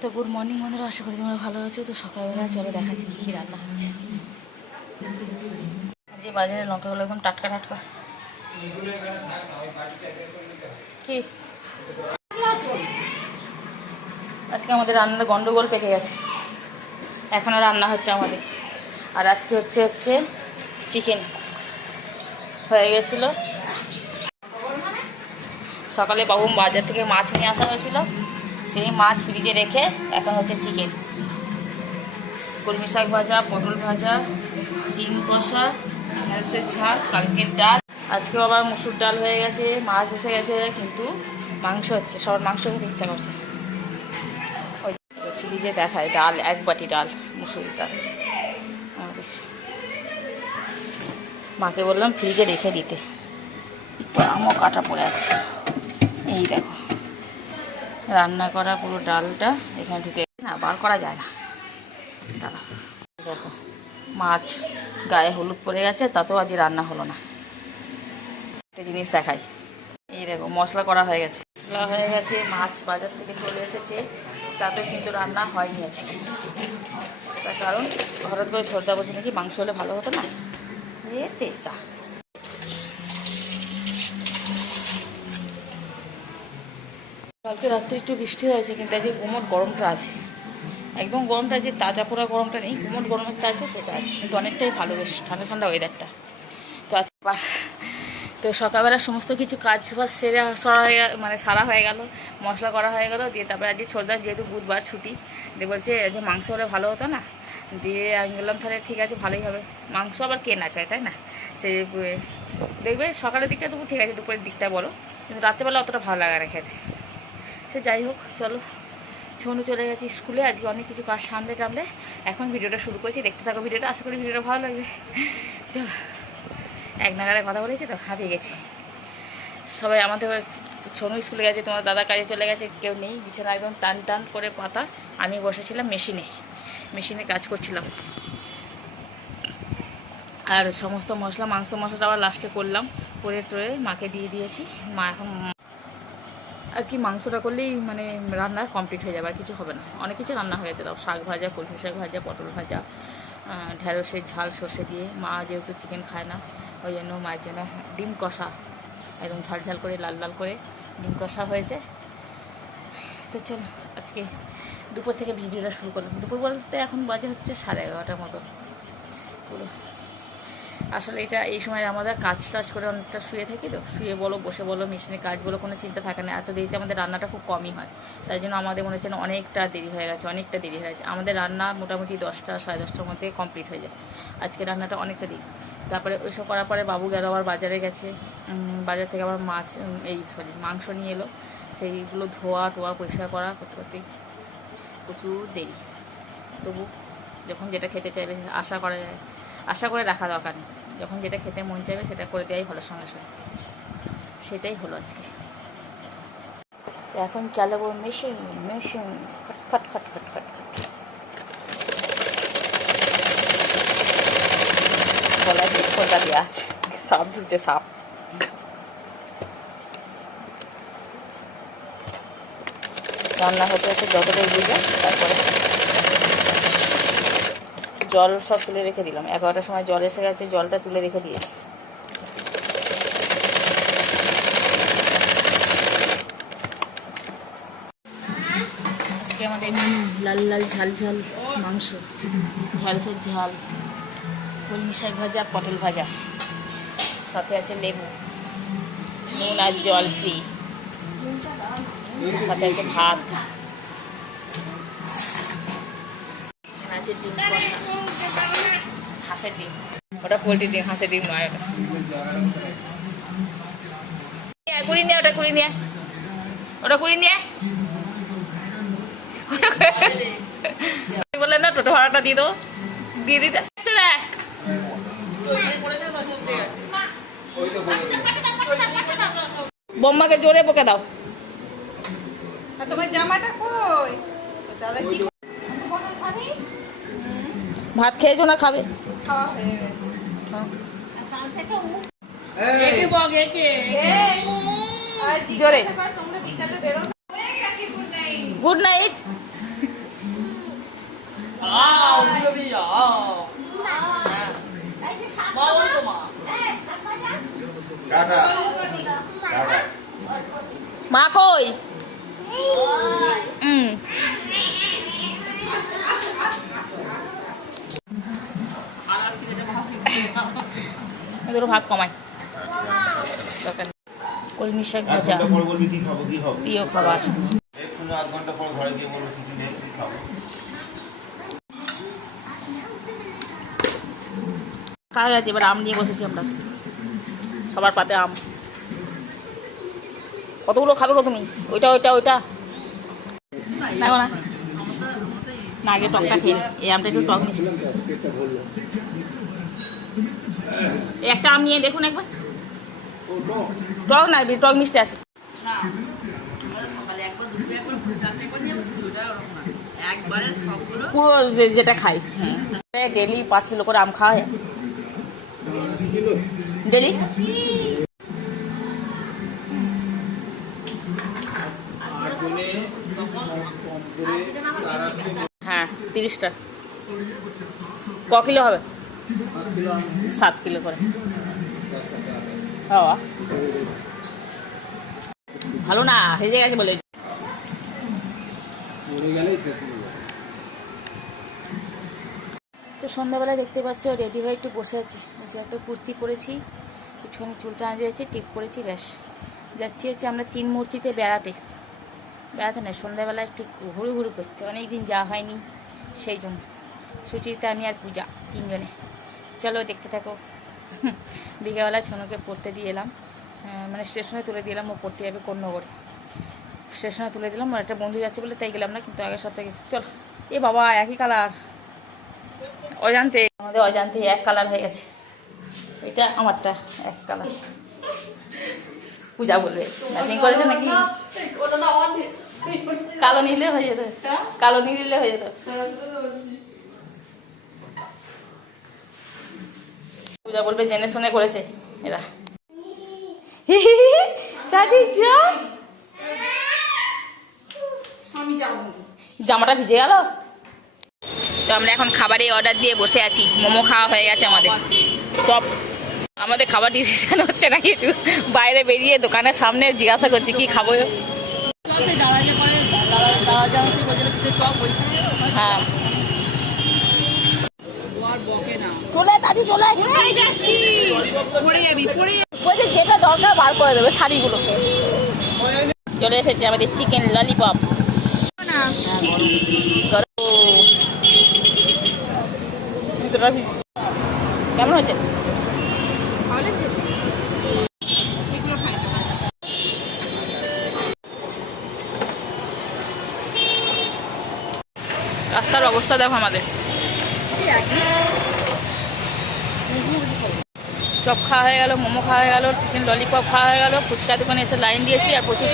তো good morning বন্ধুরা, আশা করি তোমরা ভালো আছো। তো সকালবেলা চলো দেখাচ্ছি কী কী রান্না হচ্ছে। যে বাজারে লঙ্কাগুলো একদম টাটকা টাটকা। কি আজকে আমাদের রান্নার গন্ডগোল পেকে গেছে, এখনও রান্না হচ্ছে আমাদের। আর আজকে হচ্ছে চিকেন হয়ে গেছিলো। সকালে বাবু বাজার থেকে মাছ নিয়ে আসা হয়েছিল, সেই মাছ ফ্রিজে রেখে এখন হচ্ছে চিকেন। কলমি শাক ভাজা, পটল ভাজা, ডিম কষা, ঢ্যাঁড়সের ঝাল, কালকের ডাল। আজকেও আবার মুসুর ডাল হয়ে গেছে, মাছ এসে গেছে, কিন্তু মাংস হচ্ছে। সবার মাংস খেতে ইচ্ছা করছে। ওই ফ্রিজে দেখায় ডাল, 1 বাটি ডাল, মুসুর ডাল। মাকে বললাম ফ্রিজে রেখে দিতে, আমও কাটা পড়ে আছে। এই দেখো রান্না করা পুরো ডালটা এখানে ঢুকে না, বার করা যায় না। দাঁড়া, দেখো মাছ গায়ে হলুদ পড়ে গেছে, তাতেও আজ রান্না হলো না। একটা জিনিস দেখাই, এই দেখো মশলা করা হয়ে গেছে, মাছ বাজার থেকে চলে এসেছে, তাতেও কিন্তু রান্না হয়নি আজকে। তার কারণ হঠাৎ করে সর্দা বলছে নাকি মাংস হলে ভালো হতো না। এটা কালকে রাত্রে একটু বৃষ্টি হয়েছে, কিন্তু আজকে গুমোট গরমটা আছে, একদম গরমটা আছে, তাজা পোড়া গরমটা নেই, গুমোট গরম একটা আছে, সেটা আছে, কিন্তু অনেকটাই ভালো, বেশ ঠান্ডা ঠান্ডা ওয়েদারটা। তো আজকে তো সকালবেলা সমস্ত কিছু কাজ বাজ সেরে সারা হয়ে গেল, মশলা করা হয়ে গেল। দিয়ে তারপরে আজকে ছোটদার যেহেতু বুধবার ছুটি, দিয়ে বলছে যে মাংস হলে ভালো হতো না। দিয়ে আমি বললাম তাহলে ঠিক আছে, ভালোই হবে। মাংস আবার কেনা চায়, তাই না? সে দেখবে সকালের দিকটা তবু ঠিক আছে, দুপুরের দিকটা বলো, কিন্তু রাত্রেবেলা অতটা ভালো লাগে না খেতে। সে যাই হোক, চলো। ছোনু চলে গেছি স্কুলে, আজকে অনেক কিছু কাজ সামলে টামলে এখন ভিডিওটা শুরু করেছি। দেখতে থাকো ভিডিওটা, আশা করি ভিডিওটা ভালো লাগবে। চলো, এক নাগারে কথা বলেছি তো হাঁপিয়ে গেছি। সবাই আমাদের ছোনু স্কুলে গেছে, তোমার দাদা কাজে চলে গেছে, কেউ নেই। বিছানা একদম টান টান করে পাতা। আমি বসেছিলাম মেশিনে কাজ করছিলাম। আর সমস্ত মশলা, মাংস মশলাটা আবার লাস্টে করলাম, করে টরে মাকে দিয়ে দিয়েছি। মা এখন আর কি মাংসটা করলেই মানে রান্না কমপ্লিট হয়ে যাবে, আর কিছু হবে না। অনেক কিছু রান্না হয়ে গেছে, তাও শাক ভাজা, কলমি শাক ভাজা, পটল ভাজা, ঢ্যাঁড়সের ঝাল সর্ষে দিয়ে। মা যেহেতু চিকেন খায় না, ওই জন্য মায়ের জন্য ডিম কষা, একদম ঝাল ঝাল করে লাল লাল করে ডিম কষা হয়েছে। তো চলো আজকে দুপুর থেকে ভিডিওটা শুরু করলাম। দুপুর বলতে এখন বাজে হচ্ছে 11:30 মতো পুরো। আসলে এটা এই সময় আমাদের কাজ টাজ করে অনেকটা শুয়ে থাকি, তো শুয়ে বলো বসে বলো মেশিনে কাজ বলো কোনো চিন্তা থাকে না। এত দেরিতে আমাদের রান্নাটা খুব কমই হয়, তাই জন্য আমাদের মনে হচ্ছে অনেকটা দেরি হয়ে গেছে। আমাদের রান্না মোটামুটি 10টা সাড়ে 10টার মধ্যে কমপ্লিট হয়ে যায়। আজকে রান্নাটা অনেকটা দেরি। তারপরে ওইসব করার পরে বাবু গেল আবার বাজারে গেছে, বাজার থেকে আবার মাংস নিয়ে এলো। সেইগুলো ধোয়া টোয়া পরিষ্কার করা করতে করতে প্রচুর দেরি। তবু যখন যেটা খেতে চাইবে আশা করে রাখা দরকার নেই। যখন যেটা খেতে মন চাইবে সেটা করে দেওয়াই ভালো, সঙ্গে সঙ্গে। সেটাই হলো আজকে। এখন চালাবো মেশিন খট খট খট খট খট। গলায় হেডফোনটা দেওয়া আছে, সাপ ঝুলছে, সাপ। রান্না হতে হতে যতটা এগিয়ে যায়, তারপরে জল সব তুলে রেখে দিলাম। 11টার সময় জল এসে গেছে, জলটা তুলে রেখে দিয়েছি। আজকে আমাদের লাল লাল ঝাল ঝাল মাংস, ঢ্যাঁড়সের ঝাল, কলমি শাক ভাজা, পটল ভাজা, সাথে আছে লেবু, নুন আর জল ফ্রি, সাথে আছে ভাত, আছে ডিম কষা, হাঁসের ডিম। ওটা পোলট্রি ডিম, হাঁসের ডিম নয়। ওটা কুড়ি নিয়ে বললেন না টোটো ভাড়াটা দিয়ে দেবো, দিয়ে দিতে আসছে না। বোম্মাকে জোরে বকে দাও। তোমার জামাটা কই? ভাত খেয়েছো না খাবে? জোরে গুড নাইট। টাটা টাটা মা কই? দুটো ভাত কমাই দরকার নেই। কলমি শাক এক ভাজা ঘন্টা পর বলবি কি খাবো কি খাবো প্রিয় খাবার। একটু আধ ঘন্টা পর ঘরে গিয়ে বলবো কি নেই কি খাবো। খাওয়া গেছে, এবার আম নিয়ে বসেছি আমরা, সবার পাতে আম। কতগুলো খাবে গো তুমি? ওইটা ওইটা ওইটা দেখো না, না আগে টকটা খেয়ে এই আমটা একটু টক মিষ্টি। এই একটা আম নিয়ে দেখুন একবার, টক না টক মিষ্টি আছে। পুরো যেটা খাই ডেলি 5 কিলো করে আম খাওয়া যায় ডেলি। হ্যাঁ 30টা ক কিলো হবে? 7 কিলো করে। বাবা ভালো না, হেজে গেছে বলে। তো সন্ধ্যাবেলায় দেখতে পাচ্ছ রেডি হয়ে একটু বসে আছি। একটা কুর্তি পরেছি, একটুখানি চুলটা আঁচড়েছি, টিপ করেছি, ব্যাস যাচ্ছি হচ্ছে আমরা 3 মূর্তিতে বেড়াতে নয়, সন্ধ্যাবেলা একটু ঘুরু ঘুরু করতে, অনেক দিন যাওয়া হয়নি সেই জন্য। সুচিতা, আমি আর পূজা 3 জনে। চলো দেখতে থাকো। বিকেলবেলা ছোনুকে পড়তে দিয়ে এলাম, মানে স্টেশনে তুলে দিলাম, ও পড়তে যাবে কোন্নগরে। স্টেশনে তুলে দিলাম, আর একটা বন্ধু যাচ্ছে বলে তাই গেলাম না, কিন্তু আগের সপ্তাহে গেছি। চলো। এ বাবা একই কালার, অজান্তে আমাদের অজান্তে এক কালার হয়ে গেছে। এটা আমারটা এক কালার। পূজা বলবে ম্যাচিং করেছে নাকি? কালো নিলে হয়ে যেত, কালো নিলে হয়ে যেত। পূজা বলবে জেনে শুনে করেছে এরা। চাচি জামাটা ভিজে গেল। তো আমরা এখন খাবারে অর্ডার দিয়ে বসে আছি। মোমো খাওয়া হয়ে গেছে আমাদের, চপ। আমাদের খাবার ডিসিশন হচ্ছে না কিছু, বাইরে বেরিয়ে দোকানের সামনে জিজ্ঞাসা করছি কি খাবো। হ্যাঁ চলে দাদি চলে বলছে যেটা দরকার বার করে দেবে শাড়িগুলোকে। চলে এসেছে আমাদের চিকেন ললিপপ। কেমন হয়েছে? রাস্তার অবস্থা দেখো আমাদের। চপ খাওয়া হয়ে গেল, মোমো খাওয়া হয়ে গেল, চিকেন ললিপপ খাওয়া হয়ে গেল, ফুচকা দোকানে এসে লাইন দিয়েছি আর প্রচুর।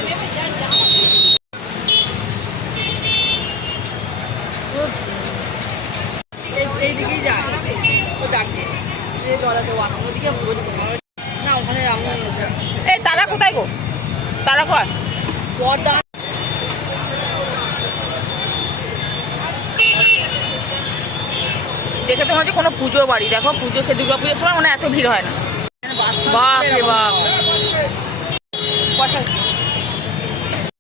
এই তারা কোথায় গো? তারা কর দেখে তো হচ্ছে কোনো পুজো বাড়ি। দেখো পুজো, সে দুর্গা পুজোর সময় মনে এত ভিড় হয় না। বাপ রে বাপ।